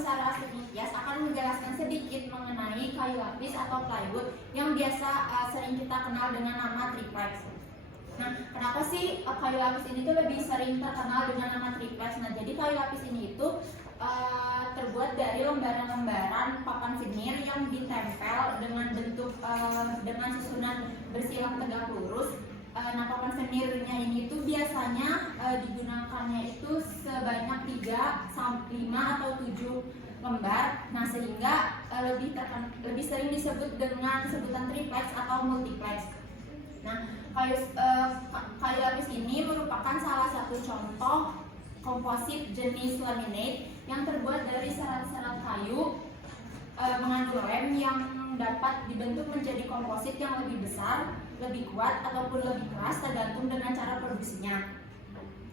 Sarah Asmitias akan menjelaskan sedikit mengenai kayu lapis atau plywood yang biasa sering kita kenal dengan nama triplex. Nah, kenapa sih kayu lapis ini tuh lebih sering terkenal dengan nama triplex? Nah, jadi kayu lapis ini itu terbuat dari lembaran-lembaran papan veneer yang ditempel dengan bentuk dengan susunan bersilang tegak lurus. Nah, papan veneernya ini tuh biasanya digunakannya itu sebanyak 3, 5 atau 7 lembar. Nah, sehingga lebih sering disebut dengan sebutan triplex atau multiplex. Nah, kayu lapis ini merupakan salah satu contoh komposit jenis laminate yang terbuat dari serat-serat kayu mengandung lem yang dapat dibentuk menjadi komposit yang lebih besar, lebih kuat, ataupun lebih keras tergantung dengan cara produksinya.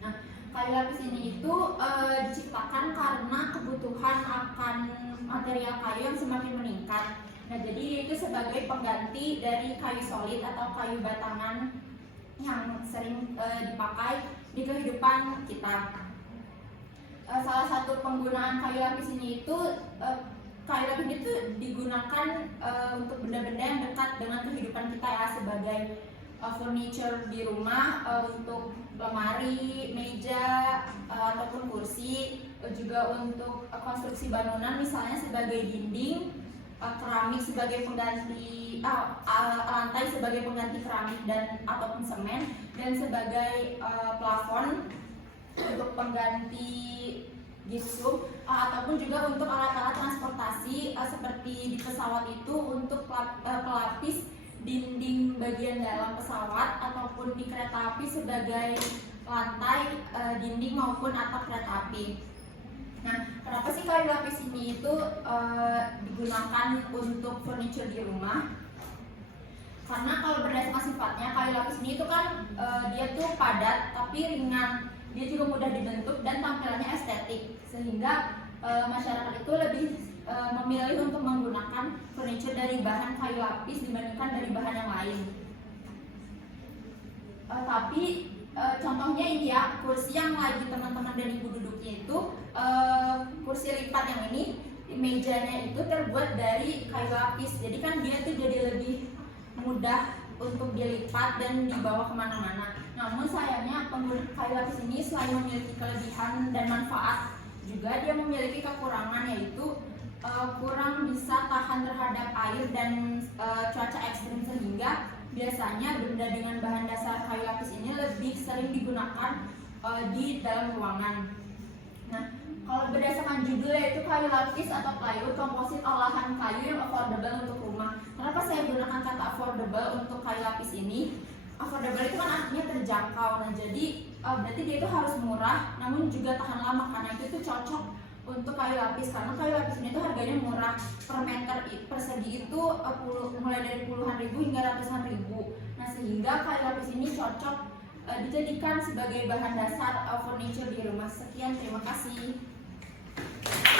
Nah, kayu lapis ini itu diciptakan karena kebutuhan akan material kayu yang semakin meningkat. Nah, jadi itu sebagai pengganti dari kayu solid atau kayu batangan yang sering dipakai di kehidupan kita. Salah satu penggunaan kayu lapis ini itu kayu lapis itu digunakan untuk benda-benda yang dekat dengan kehidupan kita ya, sebagai furniture di rumah, untuk lemari, meja, ataupun kursi, juga untuk konstruksi bangunan misalnya sebagai dinding, keramik sebagai pengganti lantai sebagai pengganti keramik dan ataupun semen, dan sebagai plafon untuk pengganti gipsum, ataupun juga untuk alat-alat transportasi seperti di pesawat itu untuk pelapis dinding bagian dalam pesawat, ataupun di kereta api sebagai lantai, dinding maupun atap kereta api. Nah, kenapa sih kayu lapis ini itu digunakan untuk furniture di rumah? Karena kalau berdasarkan sifatnya, kayu lapis ini itu kan dia tuh padat tapi ringan, dia juga mudah dibentuk dan tampilannya estetik, sehingga masyarakat itu lebih memilih untuk menggunakan furniture dari bahan kayu lapis dibandingkan dari bahan yang lain. Tapi contohnya ini ya, kursi yang lagi teman-teman dan ibu duduknya itu kursi lipat yang ini, mejanya itu terbuat dari kayu lapis, jadi kan dia tuh jadi lebih mudah untuk dilipat dan dibawa kemana-mana. Namun sayangnya penggunaan kayu lapis ini selain memiliki kelebihan dan manfaat, juga dia memiliki kekurangan, yaitu kurang bisa tahan terhadap air dan cuaca ekstrim, sehingga biasanya benda dengan bahan dasar kayu lapis ini lebih sering digunakan di dalam ruangan. Nah, kalau berdasarkan judul, yaitu kayu lapis atau plywood, komposit olahan kayu yang affordable untuk rumah. Kenapa saya gunakan kata affordable untuk kayu lapis ini? Affordable itu kan artinya terjangkau. Nah, jadi berarti dia itu harus murah, namun juga tahan lama. Karena itu cocok untuk kayu lapis, karena kayu lapis ini tuh harganya murah. Per meter persegi itu mulai dari puluhan ribu hingga ratusan ribu. Nah, sehingga kayu lapis ini cocok dijadikan sebagai bahan dasar furniture di rumah. Sekian, terima kasih.